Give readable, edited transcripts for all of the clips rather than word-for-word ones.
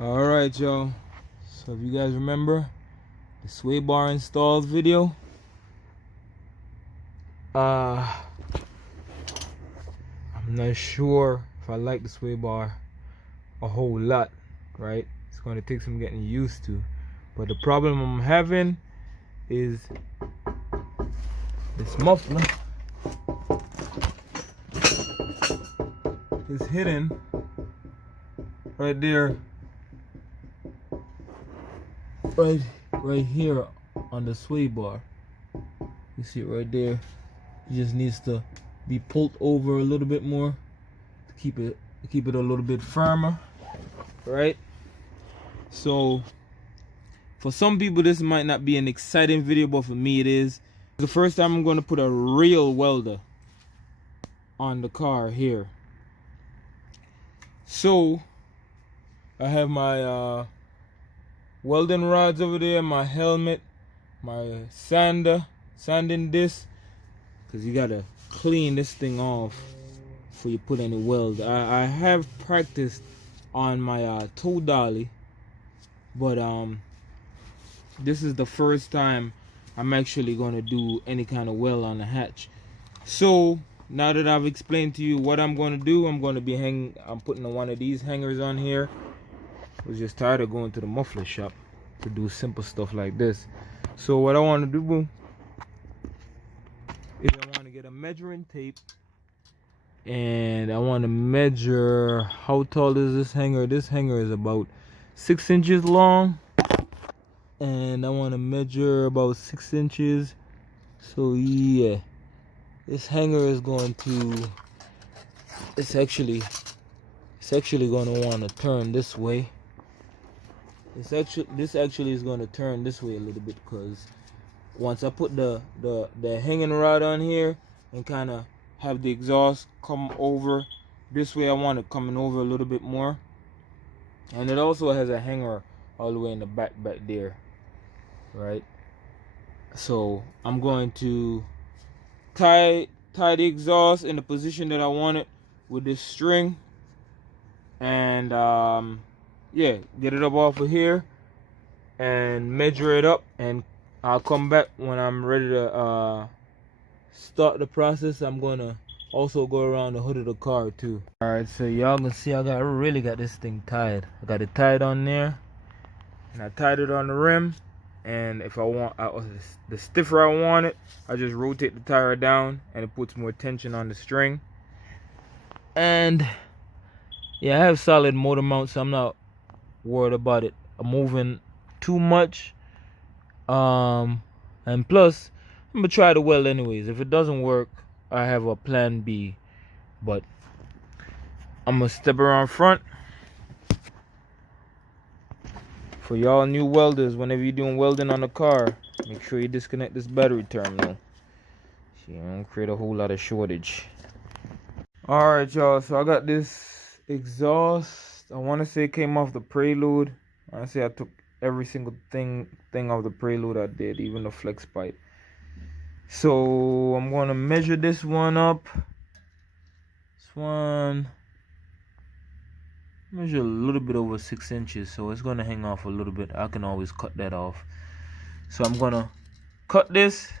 Alright, y'all. So if you guys remember the sway bar installs video, I'm not sure if I like the sway bar a whole lot, right? It's going to take some getting used to. But the problem I'm having is this muffler is hidden right there, right here on the sway bar. You see it right there. It just needs to be pulled over a little bit more to keep it a little bit firmer, right? So for some people this might not be an exciting video, but for me it is. The first time I'm going to put a real welder on the car here. So I have my welding rods over there, my helmet, my sanding disc, because you gotta clean this thing off before you put any weld. I have practiced on my toe dolly, but this is the first time I'm actually going to do any kind of weld on the hatch. So now that I've explained to you what I'm going to do, I'm putting one of these hangers on here. I was just tired of going to the muffler shop to do simple stuff like this. So what I want to do is I want to get a measuring tape, and I want to measure how tall is this hanger. This hanger is about 6 inches long, and I want to measure about 6 inches. So yeah, this hanger is going to, it's actually going to want to turn this way. This actually is going to turn this way a little bit, because once I put the hanging rod on here and kind of have the exhaust come over this way, I want it coming over a little bit more. And it also has a hanger all the way in the back there, right? So I'm going to tie the exhaust in the position that I want it with this string, and yeah, get it up off of here and measure it up, and I'll come back when I'm ready to start the process. I'm gonna also go around the hood of the car too. Alright, so y'all can see I really got this thing tied. I got it tied on there, and I tied it on the rim. And if I want the stiffer I want it, I just rotate the tire down and it puts more tension on the string. And yeah, I have solid motor mount, so I'm not worried about it moving too much. And plus, I'm gonna try the weld anyways. If it doesn't work, I have a plan B. But I'm gonna step around front. For y'all new welders, whenever you're doing welding on the car, make sure you disconnect this battery terminal, so you don't create a whole lot of shortage. Alright, y'all, so I got this exhaust. I want to say it came off the Prelude. I say I took every single thing off the Prelude. I did, even the flex pipe. So I'm going to measure this one up. This one measure a little bit over 6 inches, so it's going to hang off a little bit. I can always cut that off. So I'm going to cut this,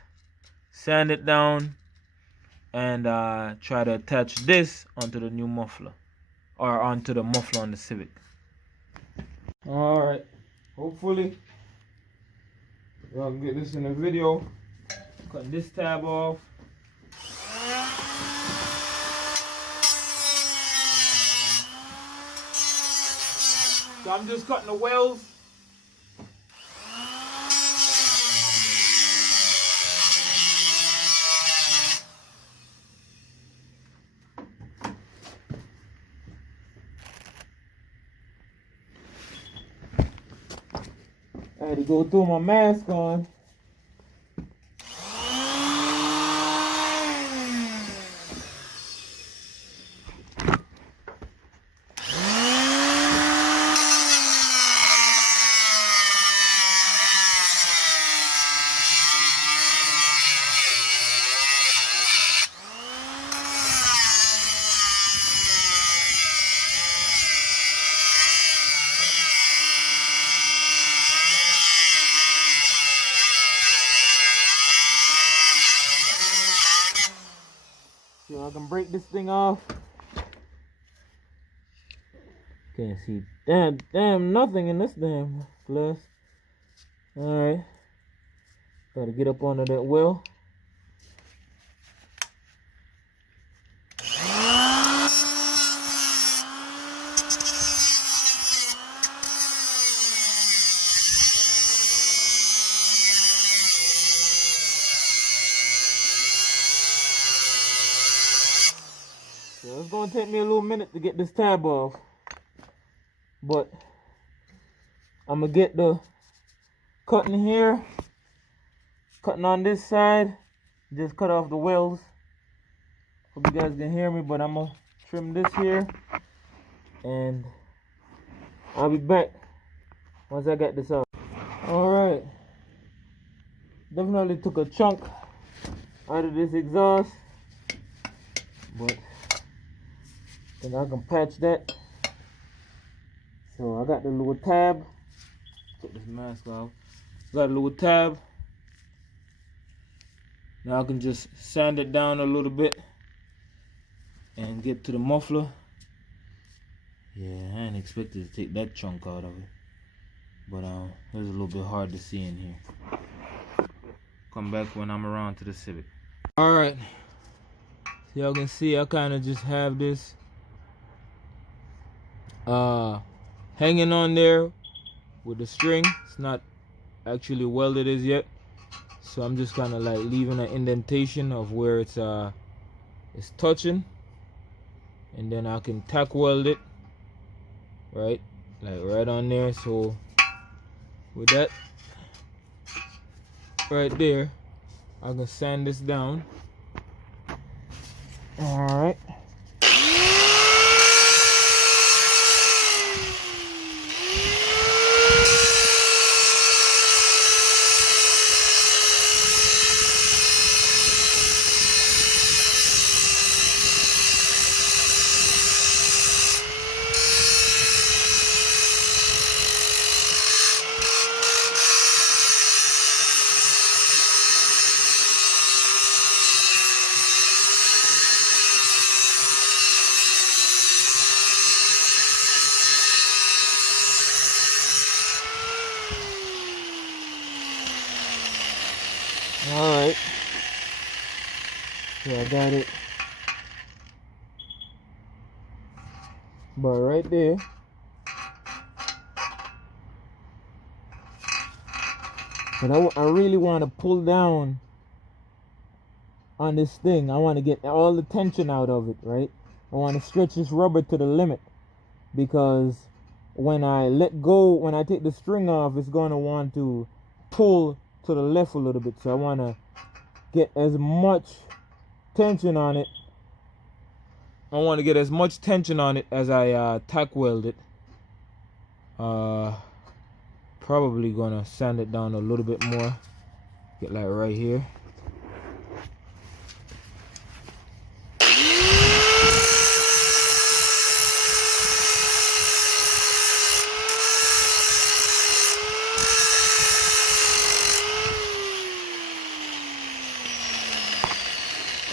sand it down, and try to attach this onto the new muffler, or onto the muffler on the Civic. Alright, hopefully y'all can get this in the video. Cut this tab off. So I'm just cutting the welds. I had to go through my mask on. so I can break this thing off. Can't see damn nothing in this damn glass. Alright. Gotta get up under that well. So it's gonna take me a little minute to get this tab off, but I'm gonna get the cutting here, cutting on this side, just cut off the welds. Hope you guys can hear me, but I'm gonna trim this here, and I'll be back once I got this off. Alright, definitely took a chunk out of this exhaust, but I think I can patch that. So I got the little tab. Take this mask off. Got a little tab. Now I can just sand it down a little bit and get to the muffler. Yeah, I ain't expected to take that chunk out of it, but it was a little bit hard to see in here. Come back when I'm around to the Civic. All right, y'all can see I kind of just have this hanging on there with the string. It's not actually welded as yet, so I'm just kind of like leaving an indentation of where it's touching, and then I can tack weld it right on there. So with that right there, I can sand this down. All right. Alright, so I got it but right there. But I really want to pull down on this thing. I want to get all the tension out of it, right? I want to stretch this rubber to the limit, because when I let go, when I take the string off, it's going to want to pull to the left a little bit. So I want to get as much tension on it. I want to get as much tension on it as I tack weld it. Probably gonna sand it down a little bit more. Get like right here.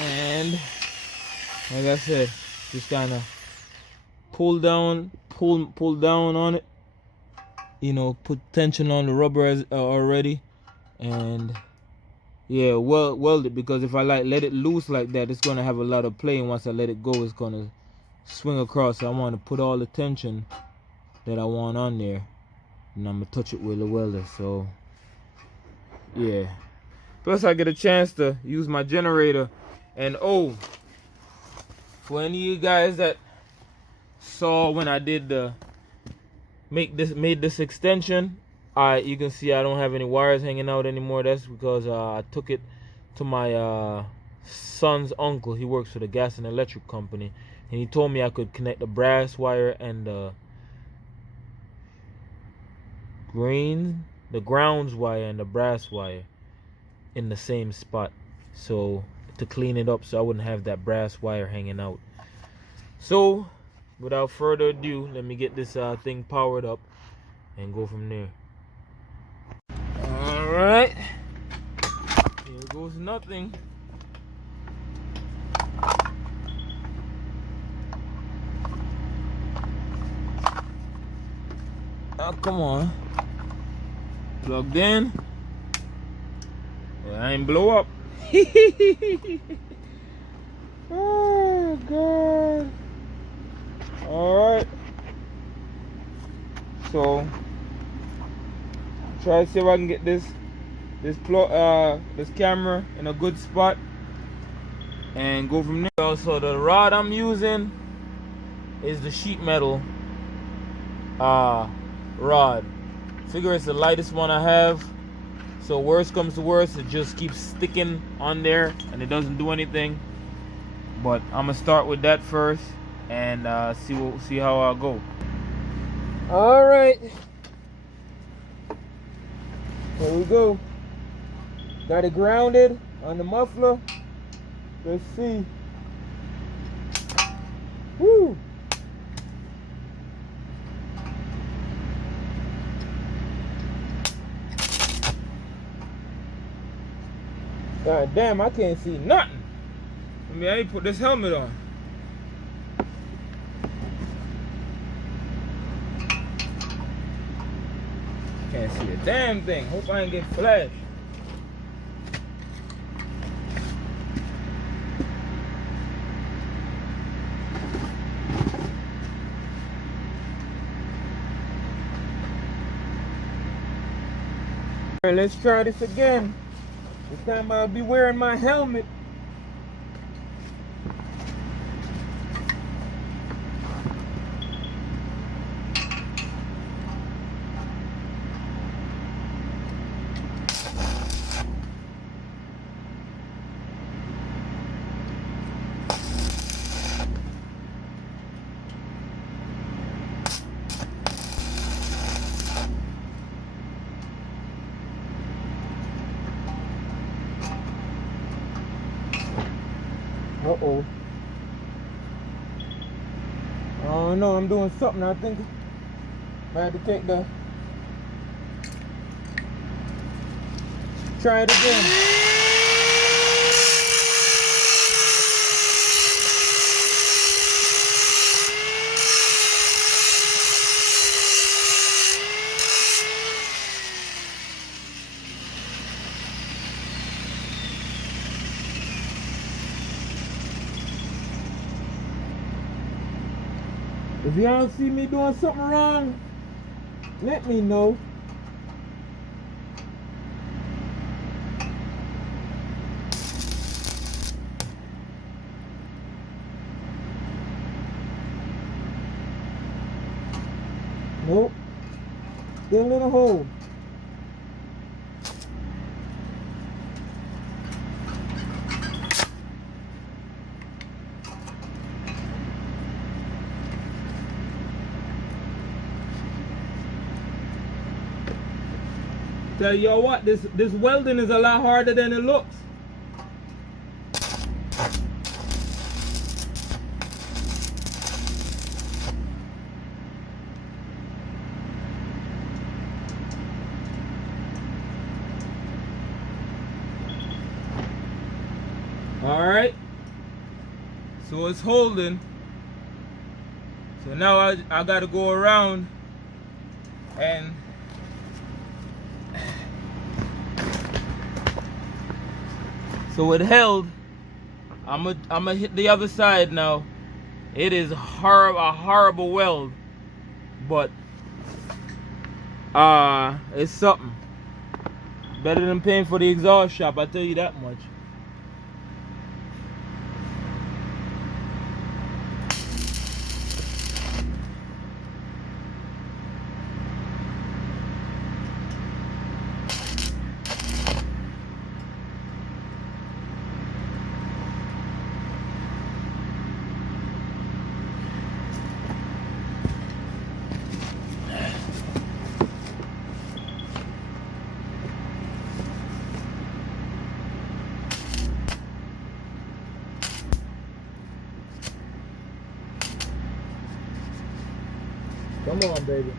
And like I said, just kind of pull down on it, you know, put tension on the rubber as already, and yeah, weld it, because if I like let it loose like that, it's gonna have a lot of play, and once I let it go, it's gonna swing across. So I want to put all the tension that I want on there, and I'm gonna touch it with the welder. So yeah, plus I get a chance to use my generator. And oh, for any of you guys that saw when I did the made this extension, you can see I don't have any wires hanging out anymore. That's because I took it to my son's uncle. He works for the gas and electric company, and he told me I could connect the brass wire and the grounds wire and the brass wire in the same spot, so to clean it up, so I wouldn't have that brass wire hanging out. So without further ado, let me get this thing powered up and go from there. All right, here goes nothing. Oh, come on. Plugged in. Yeah, I ain't blow up. Oh, God. Alright. So, try to see if I can get this camera in a good spot and go from there. So the rod I'm using is the sheet metal rod. Figure it's the lightest one I have, so worst comes to worst, it just keeps sticking on there and it doesn't do anything. But I'm gonna start with that first and see how I go. All right, there we go. Got it grounded on the muffler. Let's see. Woo! God damn, I can't see nothing. I mean, I ain't put this helmet on. Can't see a damn thing. Hope I ain't get flashed. Alright, let's try this again. This time I'll be wearing my helmet. Uh-oh. Oh no, I'm doing something. I think I had to take the... Try it again. If y'all see me doing something wrong, let me know. Nope. Still in a hole. Tell y'all what, this welding is a lot harder than it looks. All right, so it's holding. So now I gotta go around and so it held. I'm gonna hit the other side now. It is a horrible weld, but it's something. Better than paying for the exhaust shop, I tell you that much. Come on, baby.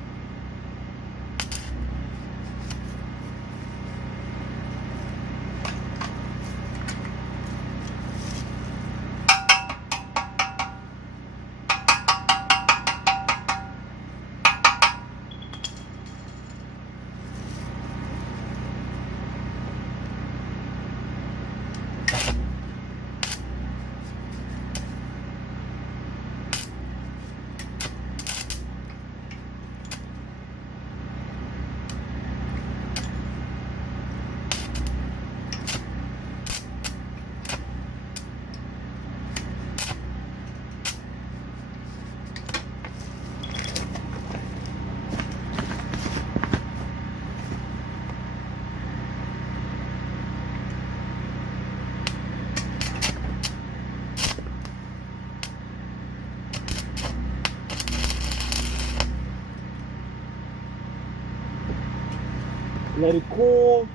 Let it cool.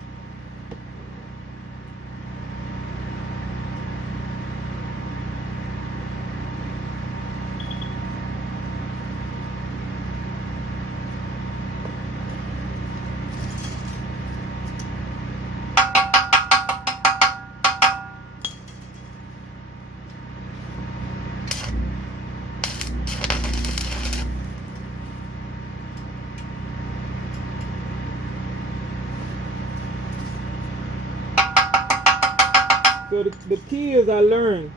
So the key is, I learned,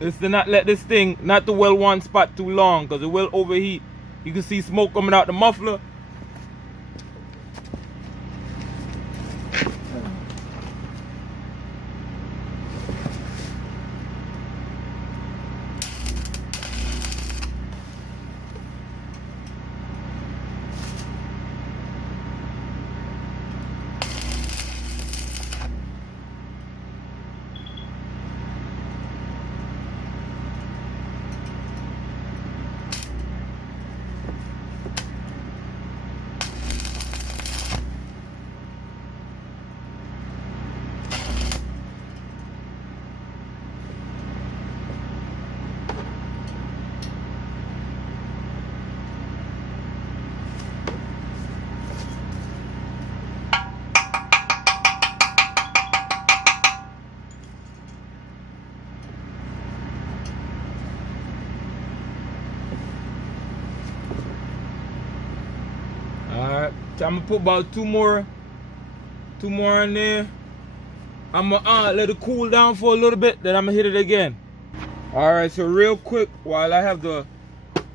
is to not let this thing, not to weld one spot too long, because it will overheat. You can see smoke coming out the muffler. Alright, so I'm gonna put about two more in there. I'm gonna let it cool down for a little bit, then I'm gonna hit it again. Alright, so real quick, while I have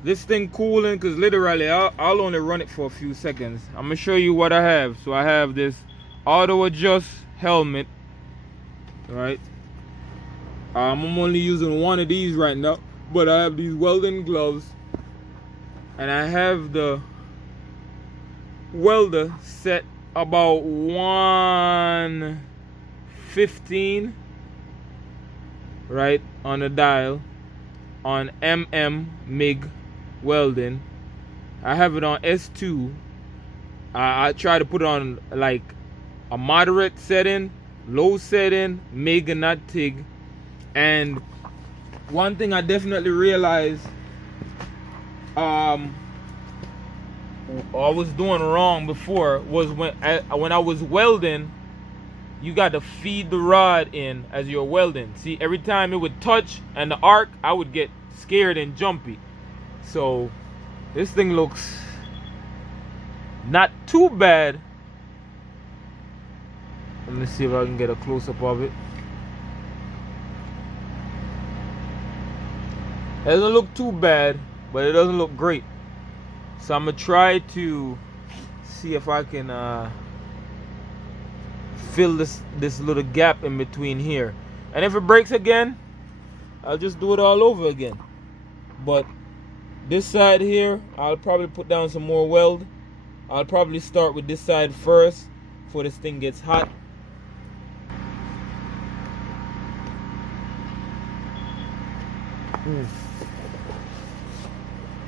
this thing cooling, because literally I'll only run it for a few seconds. I'm gonna show you what I have. So I have this auto adjust helmet. Right, I'm only using one of these right now, but I have these welding gloves, and I have the welder set about 115, right, on the dial on MIG welding. I have it on S2. I try to put it on like a moderate setting, low setting, MIG and not TIG. And one thing I definitely realized I was doing wrong before was when I was welding, you got to feed the rod in as you're welding. See, every time it would touch and the arc, I would get scared and jumpy. So this thing looks not too bad. Let me see if I can get a close-up of it. It doesn't look too bad, but it doesn't look great. So I'm gonna try to see if I can fill this little gap in between here. And if it breaks again, I'll just do it all over again. But this side here, I'll probably put down some more weld. I'll probably start with this side first before this thing gets hot.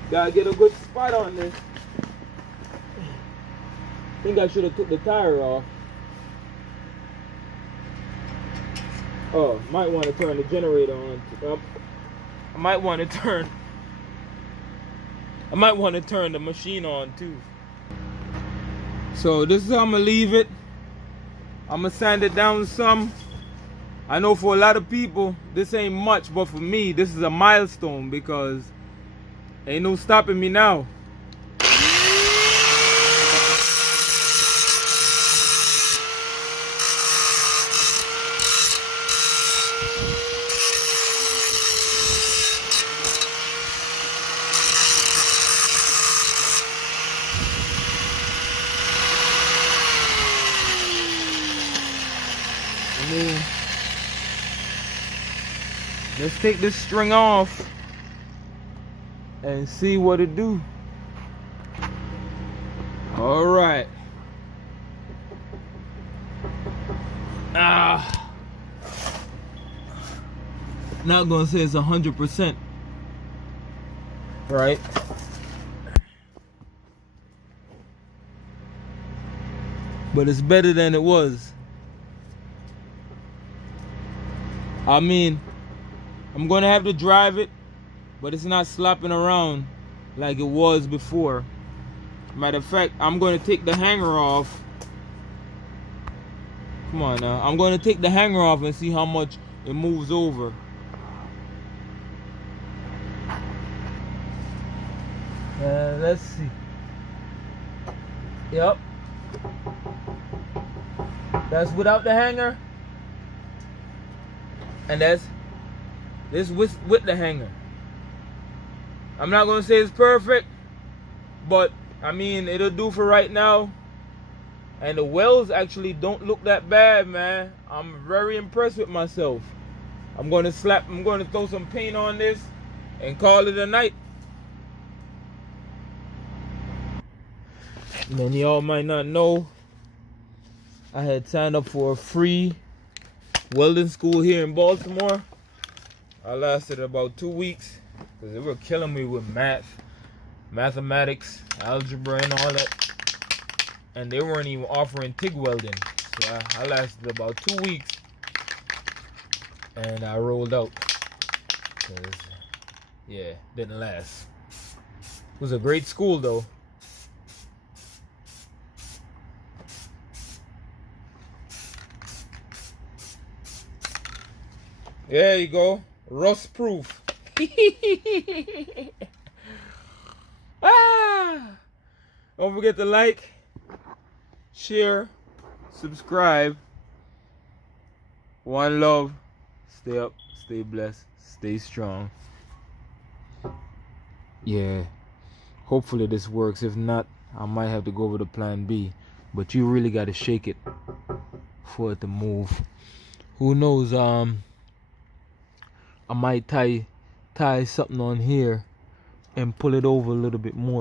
Gotta get a good spot on this. I think I should have took the tire off. Oh, might want to turn the generator on. I might want to turn the machine on too. So this is how I'm gonna leave it. I'm gonna sand it down some. I know for a lot of people this ain't much, but for me this is a milestone because ain't no stopping me now. Let's take this string off and see what it do. All right. Not gonna say it's 100%, right? but it's better than it was. I mean, I'm gonna have to drive it, but it's not slapping around like it was before. Matter of fact, I'm gonna take the hanger off. Come on now. I'm gonna take the hanger off and see how much it moves over. Let's see. Yep. That's without the hanger. And that's this with the hanger. I'm not gonna say it's perfect, but I mean it'll do for right now. And the welds actually don't look that bad, man. I'm very impressed with myself. I'm gonna throw some paint on this and call it a night. Many of y'all might not know, I had signed up for a free welding school here in Baltimore. I lasted about 2 weeks because they were killing me with mathematics, algebra, and all that. And they weren't even offering TIG welding. So I lasted about 2 weeks and I rolled out. Cause, yeah, didn't last. It was a great school though. There you go. Rust proof. Don't forget to like, share, subscribe. One love. Stay up, stay blessed, stay strong. Yeah. Hopefully this works. If not, I might have to go over to plan B. But you really got to shake it for it to move. Who knows? I might tie something on here and pull it over a little bit more.